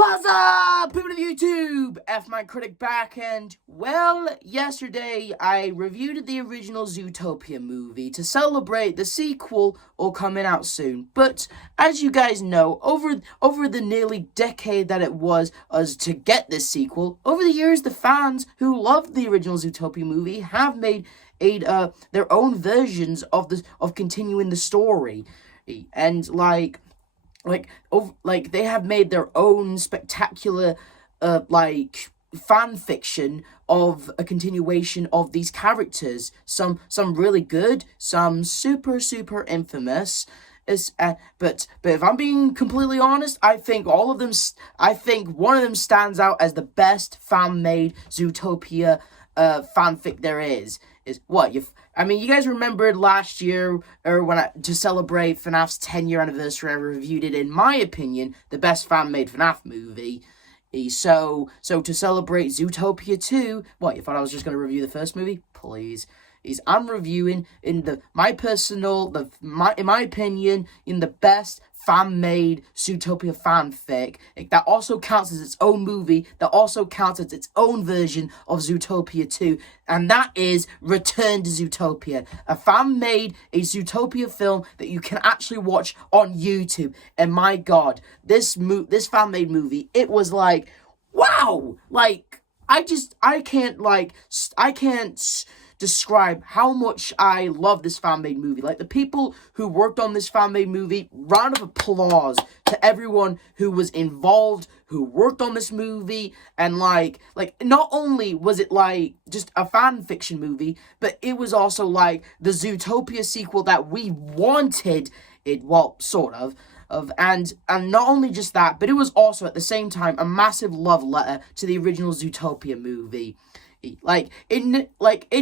What's up, people of YouTube? F-MAN CRITIC back, and, well, yesterday I reviewed the original Zootopia movie to celebrate the sequel all coming out soon. But, as you guys know, over the nearly decade that it was us to get this sequel, over the years the fans who loved the original Zootopia movie have made their own versions of continuing the story. And, they have made their own spectacular, fan fiction of a continuation of these characters. Some really good, some super infamous. But if I'm being completely honest, I think all of them. I think one of them stands out as the best fan-made Zootopia fanfic there is. I mean, you guys remembered last year, or to celebrate FNAF's 10-year anniversary, I reviewed it, in my opinion, the best fan-made FNAF movie. So to celebrate Zootopia 2, you thought I was just going to review the first movie? Please. I'm reviewing, in my opinion, in the best fan-made Zootopia fanfic. That also counts as its own movie, that also counts as its own version of Zootopia 2, and that is Return to Zootopia. A fan-made Zootopia film that you can actually watch on YouTube. And my god, this fan-made movie, it was like, wow! I can't describe how much I love this fan-made movie. The people who worked on this fan-made movie, round of applause to everyone who was involved, who worked on this movie, and not only was it just a fan fiction movie, but it was also the Zootopia sequel that we wanted it, sort of. And not only just that, but it was also at the same time a massive love letter to the original Zootopia movie. It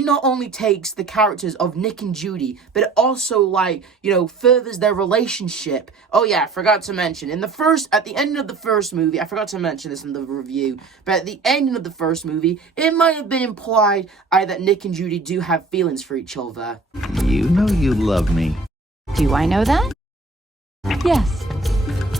not only takes the characters of Nick and Judy, but it also, furthers their relationship. Oh yeah, I forgot to mention, at the end of the first movie, I forgot to mention this in the review, but at the end of the first movie, it might have been implied that Nick and Judy do have feelings for each other. You know you love me. Do I know that? Yes.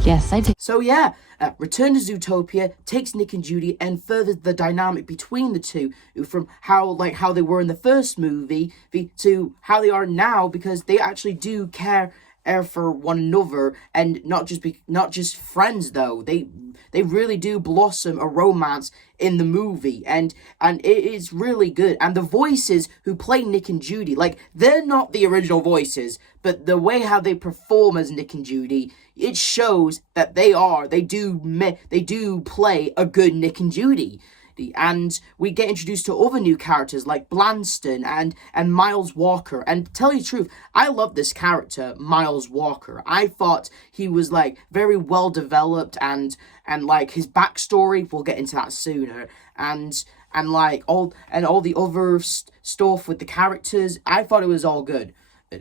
Yes, I do. So yeah, Return to Zootopia takes Nick and Judy and furthers the dynamic between the two, from how they were in the first movie to how they are now, because they actually do care for one another, and not just friends though. They really do blossom a romance in the movie, and it is really good. And the voices who play Nick and Judy, they're not the original voices, but the way how they perform as Nick and Judy, it shows that they do play a good Nick and Judy. And we get introduced to other new characters like Blanston and Miles Walker. And to tell you the truth, I love this character, Miles Walker. I thought he was very well developed, and his backstory, we'll get into that sooner. And all the other stuff with the characters, I thought it was all good.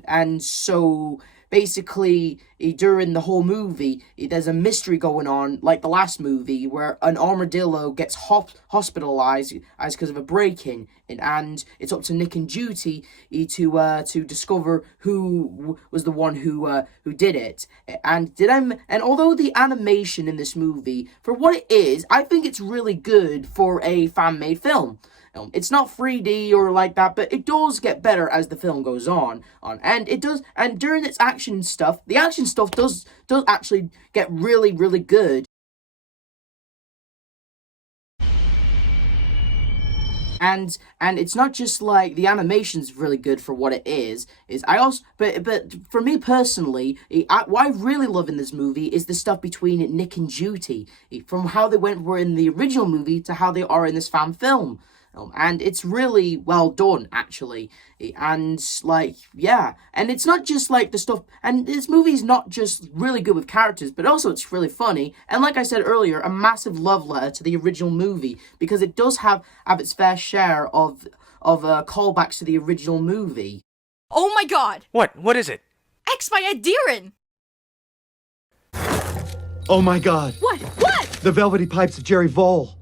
And so basically, during the whole movie, there's a mystery going on, like the last movie, where an armadillo gets hospitalized because of a break-in, and it's up to Nick and Judy to discover who was the one who did it. And although the animation in this movie, for what it is, I think it's really good for a fan-made film. It's not 3D or like that, but it does get better as the film goes on, and it does. And during its action stuff, the action stuff does actually get really good. And it's not just the animation's really good for what it is. But for me personally, what I really love in this movie is the stuff between Nick and Judy, from how they were in the original movie to how they are in this fan film. And it's really well done, actually. And and it's not just the stuff, and this movie's not just really good with characters, but also it's really funny, and like I said earlier, a massive love letter to the original movie, because it does have its fair share of callbacks to the original movie. Oh my god! What is it? X by Ed Deeren! Oh my god! What? The Velvety Pipes of Jerry Vole!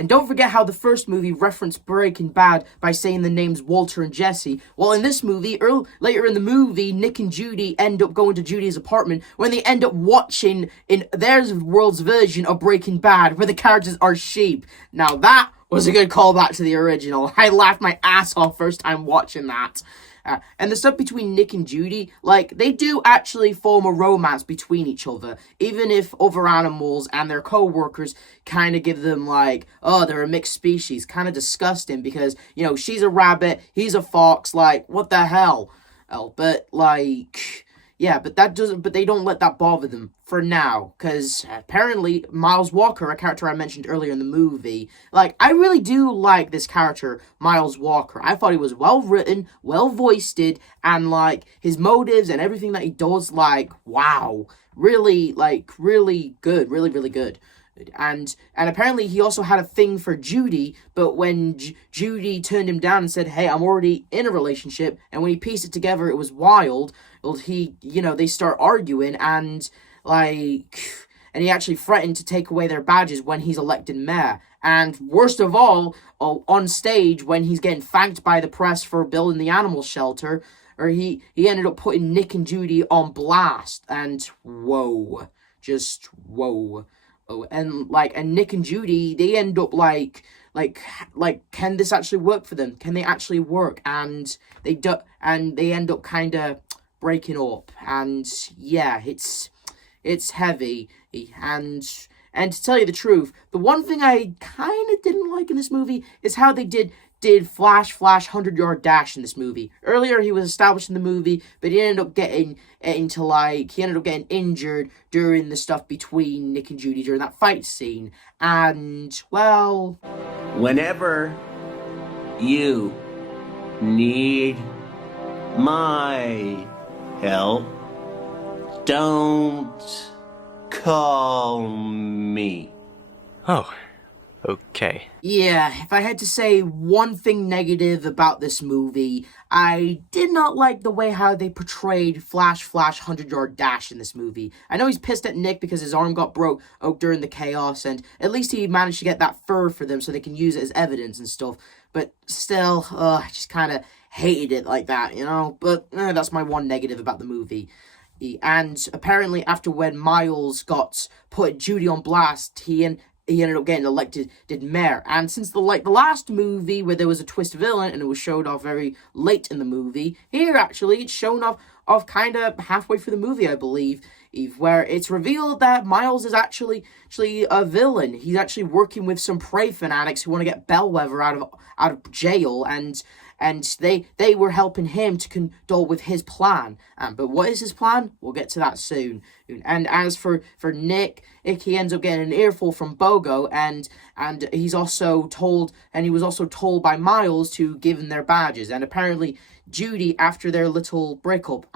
And don't forget how the first movie referenced Breaking Bad by saying the names Walter and Jesse. Well, in this movie, later in the movie, Nick and Judy end up going to Judy's apartment when they end up watching in their world's version of Breaking Bad, where the characters are sheep. Now that was a good callback to the original. I laughed my ass off first time watching that. And the stuff between Nick and Judy, like, they do actually form a romance between each other, even if other animals and their co-workers kind of give them, like, oh, they're a mixed species, kind of disgusting, because, you know, she's a rabbit, he's a fox, like, what the hell? Oh, but, like, yeah, but they don't let that bother them for now, because apparently Miles Walker, a character I mentioned earlier in the movie, like, I really do like this character, Miles Walker. I thought he was well written, well voiced, and, like, his motives and everything that he does, like, wow, really, like, really good, really, really good. And apparently he also had a thing for Judy, but when Judy turned him down and said, hey, I'm already in a relationship, and when he pieced it together, it was wild. Well, they start arguing, and, like, and he actually threatened to take away their badges when he's elected mayor. And worst of all, on stage, when he's getting thanked by the press for building the animal shelter, or he ended up putting Nick and Judy on blast, and whoa, just whoa. Oh, and Nick and Judy, they end up like, can this actually work for them? Can they actually work? And they end up kind of breaking up. And yeah, it's heavy. And to tell you the truth, the one thing I kind of didn't like in this movie is how they did Flash 100-yard dash in this movie. Earlier, he was established in the movie, but he ended up getting injured during the stuff between Nick and Judy during that fight scene. And, well, whenever you need my help, don't call me. Oh. Okay. Yeah, if I had to say one thing negative about this movie, I did not like the way how they portrayed Flash 100-yard dash in this movie. I know he's pissed at Nick because his arm got broke during the chaos, and at least he managed to get that fur for them so they can use it as evidence and stuff. But still, I just kind of hated it like that, you know? But that's my one negative about the movie. And apparently after when Miles got put Judy on blast, he ended up getting elected mayor. And since the last movie where there was a twist villain and it was showed off very late in the movie, here actually it's shown off kind of halfway through the movie, I believe, where it's revealed that Miles is actually a villain. He's actually working with some prey fanatics who want to get Bellwether out of jail, and they were helping him to condole with his plan. But what is his plan? We'll get to that soon. And as for Nick, he ends up getting an earful from Bogo, and he was also told by Miles to give him their badges. And apparently Judy, after their little breakup,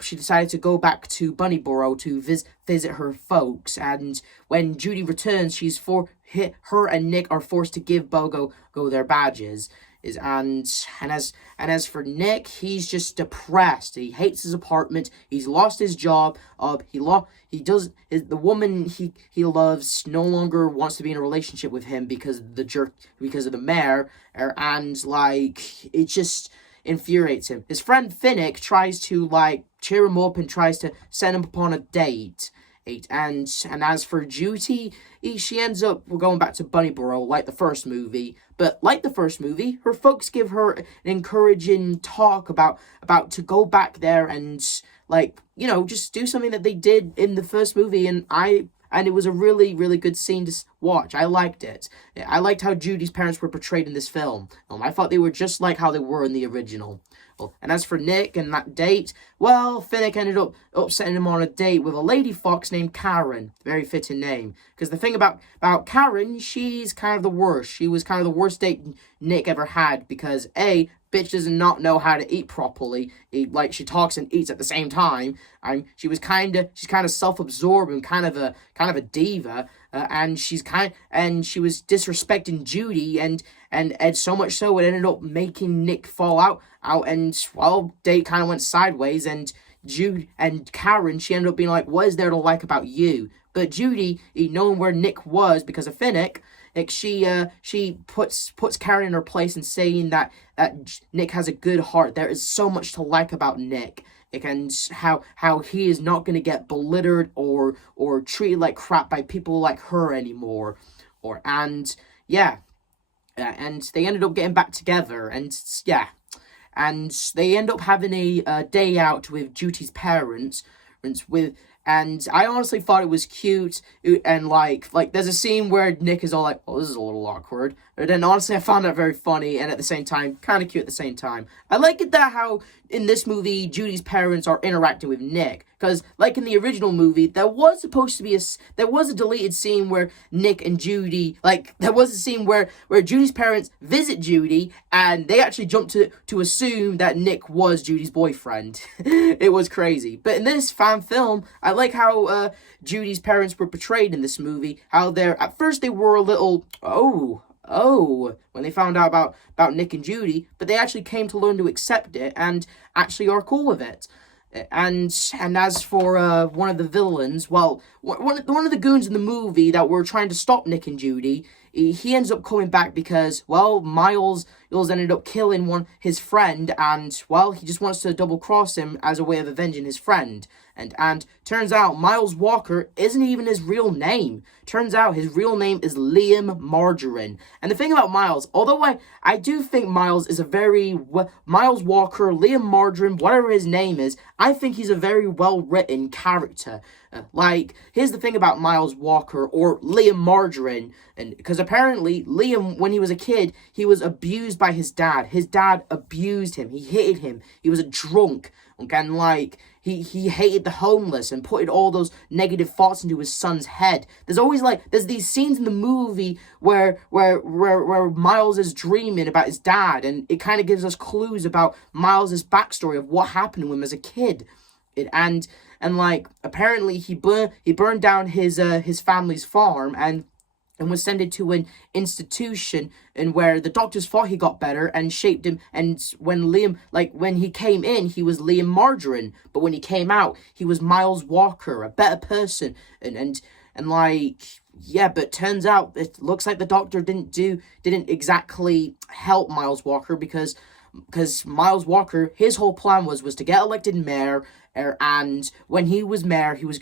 she decided to go back to Bunnyboro to visit her folks. And when Judy returns, her and Nick are forced to give Bogo their badges. And as for Nick, he's just depressed. He hates his apartment. He's lost his job. The woman he loves no longer wants to be in a relationship with him because of the mayor, and like it just infuriates him. His friend Finnick tries to like cheer him up and tries to send him upon a date. And as for Judy, she ends up going back to Bunnyboro like the first movie. But like the first movie, her folks give her an encouraging talk about to go back there and like, you know, just do something that they did in the first movie. And it was a really, really good scene to watch. I liked it. I liked how Judy's parents were portrayed in this film. I thought they were just like how they were in the original. And as for Nick and that date, well, Finnick ended up setting him on a date with a lady fox named Karen. Very fitting name. Because the thing about Karen, she's kind of the worst. She was kind of the worst date Nick ever had because, A, bitch does not know how to eat properly. She talks and eats at the same time. She's kind of self-absorbed and kind of a diva. And she was disrespecting Judy, and so much so it ended up making Nick fall out, and well, date kind of went sideways, and Jude and Karen, she ended up being like, what is there to like about you? But Judy, knowing where Nick was because of Finnick, like she puts Karen in her place and saying that Nick has a good heart. There is so much to like about Nick. And how he is not gonna get belittled or treated like crap by people like her anymore. And they ended up getting back together, and they end up having a day out with Judy's parents, and I honestly thought it was cute, and like there's a scene where Nick is all like, oh, this is a little awkward, but then honestly I found that very funny, and at the same time, kind of cute at the same time. I like it that how, in this movie, Judy's parents are interacting with Nick, because like in the original movie, there was supposed to be there was a deleted scene where Nick and Judy, there was a scene where Judy's parents visit Judy, and they actually jumped to assume that Nick was Judy's boyfriend. It was crazy. But in this fan film, I like how Judy's parents were portrayed in this movie, how at first they were a little, when they found out about Nick and Judy, but they actually came to learn to accept it and actually are cool with it. And as for one of the villains, well, one of the goons in the movie that were trying to stop Nick and Judy, he ends up coming back because, well, Miles ended up killing his friend, and, well, he just wants to double-cross him as a way of avenging his friend. And turns out Miles Walker isn't even his real name. Turns out his real name is Liam Margarine. And the thing about Miles, although I do think Miles is Miles Walker, Liam Margarine, whatever his name is, I think he's a very well-written character. Here's the thing about Miles Walker, or Liam Margarine, and because apparently Liam, when he was a kid, he was abused by his dad. His dad abused him. He hated him. He was a drunk. And he hated the homeless and put all those negative thoughts into his son's head. There's these scenes in the movie where Miles is dreaming about his dad, and it kind of gives us clues about Miles's backstory of what happened to him as a kid. And apparently he burned down his family's farm and was sent to an institution, and where the doctors thought he got better and shaped him. And when he came in, he was Liam Margarine, but when he came out, he was Miles Walker, a better person. But turns out it looks like the doctor didn't exactly help Miles Walker, because Miles Walker, his whole plan was to get elected mayor, and when he was mayor, he was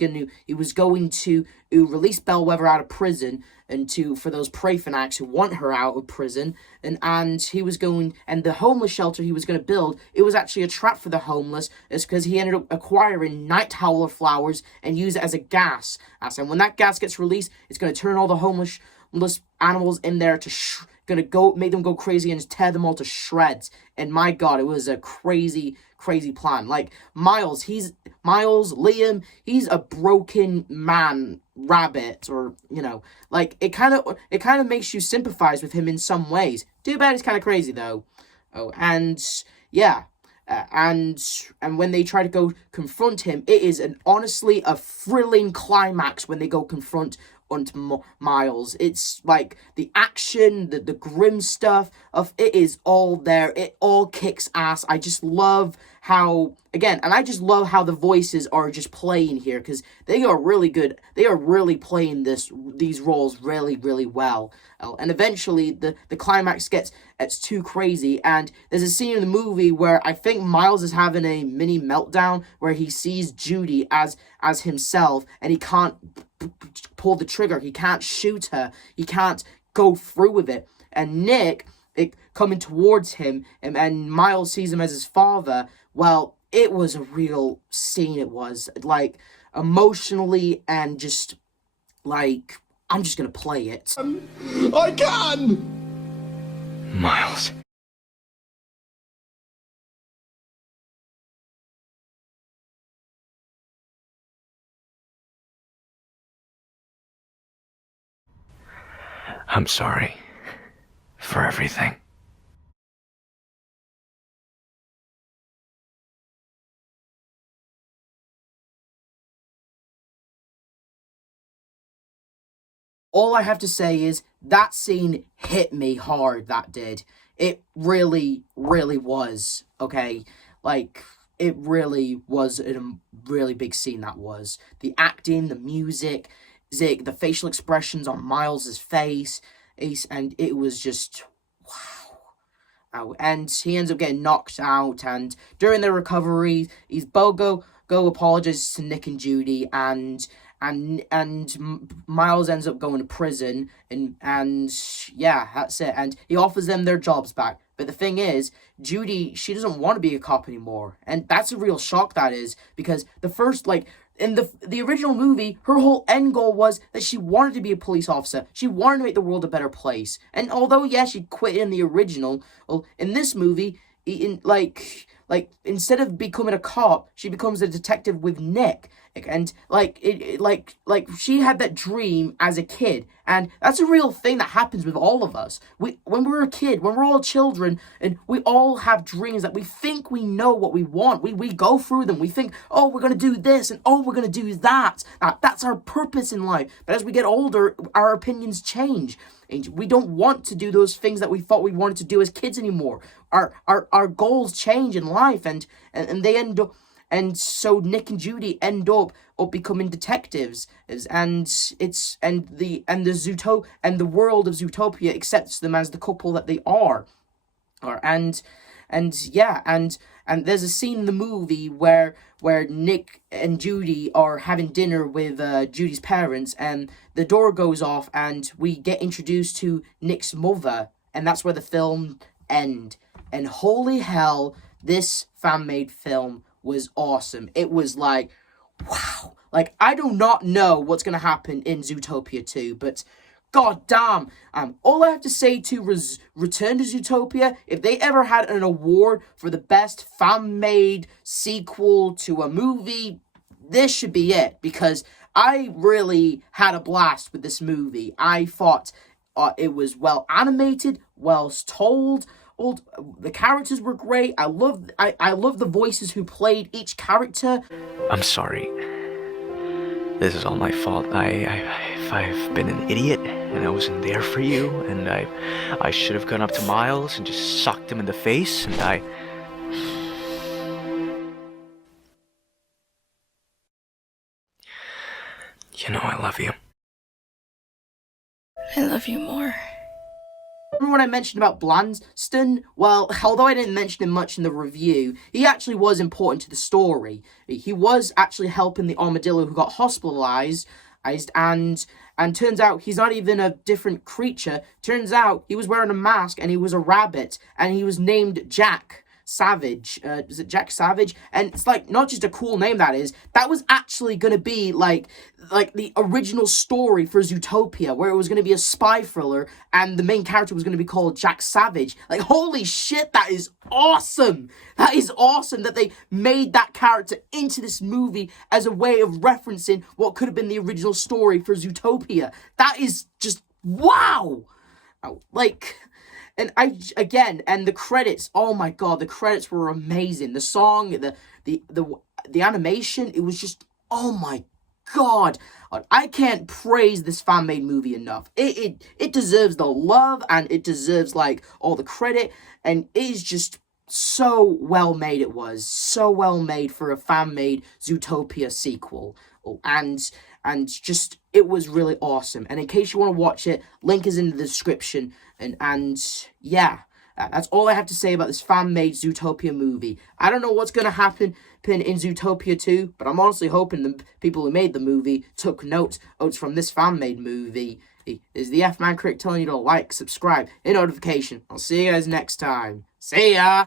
going to release Bellwether out of prison, and for those pray fanatics who want her out of prison, and the homeless shelter he was going to build, it was actually a trap for the homeless. It's because he ended up acquiring night howler flowers and use it as a gas. And when that gas gets released, it's going to turn all the homeless animals in there to make them go crazy and just tear them all to shreds. And my God, it was a crazy plan. Liam, he's a broken man rabbit, or it kind of makes you sympathize with him in some ways. Too bad he's kind of crazy though. And when they try to go confront him, it is honestly a thrilling climax when they go confront onto Miles. It's the action, the grim stuff of it is all there. It all kicks ass. I just love how, the voices are just playing here, because they are really good. They are really playing these roles really, really well. And eventually the climax it's too crazy, and there's a scene in the movie where I think Miles is having a mini meltdown where he sees Judy as himself, and he can't pull the trigger. He can't shoot her. He can't go through with it. And Nick coming towards him, and Miles sees him as his father. Well, it was a real scene. It was emotionally, and just I'm just gonna play it. I can! Miles. I'm sorry for everything. All I have to say is that scene hit me hard. That did. It really, really was. Okay, it really was a really big scene. That was the acting, the music, the facial expressions on Miles's face, and it was just wow. And he ends up getting knocked out, and during the recovery, Bogo apologizes to Nick and Judy, and Miles ends up going to prison, and yeah, that's it. And he offers them their jobs back. But the thing is, Judy, she doesn't want to be a cop anymore, and that's a real shock, that is, because the first, like, in the original movie, her whole end goal was that she wanted to be a police officer. She wanted to make the world a better place. And although, yeah, she quit in the original, well, in this movie, instead of becoming a cop, she becomes a detective with Nick. And she had that dream as a kid, and that's a real thing that happens with all of us. When we're a kid, when we're all children, and we all have dreams that we think we know what we want. We go through them. We think, oh, we're gonna do this, and oh, we're gonna do that. That's our purpose in life. But as we get older, our opinions change. And we don't want to do those things that we thought we wanted to do as kids anymore. Our goals change in life, and they end up. And so Nick and Judy end up becoming detectives, and the world of Zootopia accepts them as the couple that they are. And there's a scene in the movie where Nick and Judy are having dinner with Judy's parents, and the door goes off, and we get introduced to Nick's mother, and that's where the film ends. And holy hell, this fan-made film was awesome. It was like, wow. Like, I do not know what's going to happen in Zootopia 2, but god damn, all I have to say to Return to Zootopia, if they ever had an award for the best fan-made sequel to a movie, this should be it, because I really had a blast with this movie. I thought it was well animated, well told. The characters were great. I love the voices who played each character. I'm sorry. This is all my fault. If I've been an idiot and I wasn't there for you, and I should have gone up to Miles and just socked him in the face, and you know I love you. I love you more. Remember when I mentioned about Blanston? Well, although I didn't mention him much in the review, he actually was important to the story. He was actually helping the armadillo who got hospitalized, and turns out he's not even a different creature. Turns out he was wearing a mask, and he was a rabbit, and he was named Jack Savage. Is it Jack Savage? And it's like not just a cool name, that was actually gonna be like the original story for Zootopia, where it was gonna be a spy thriller and the main character was gonna be called Jack Savage. Like, holy shit, that is awesome. That is awesome that they made that character into this movie as a way of referencing what could have been the original story for Zootopia. That is just wow. Like, and and the credits, oh my god, the credits were amazing. The song, the animation, it was just, oh my god. I can't praise this fan-made movie enough. It deserves the love, and it deserves, like, all the credit, and it is just so well made. It was so well made for a fan-made Zootopia sequel. And just, it was really awesome. And in case you want to watch it, link is in the description. And yeah, that's all I have to say about this fan-made Zootopia movie. I don't know what's going to happen in Zootopia 2, but I'm honestly hoping the people who made the movie took notes from this fan-made movie. This is the F-Man Critic telling you to like, subscribe, hit notification. I'll see you guys next time. See ya!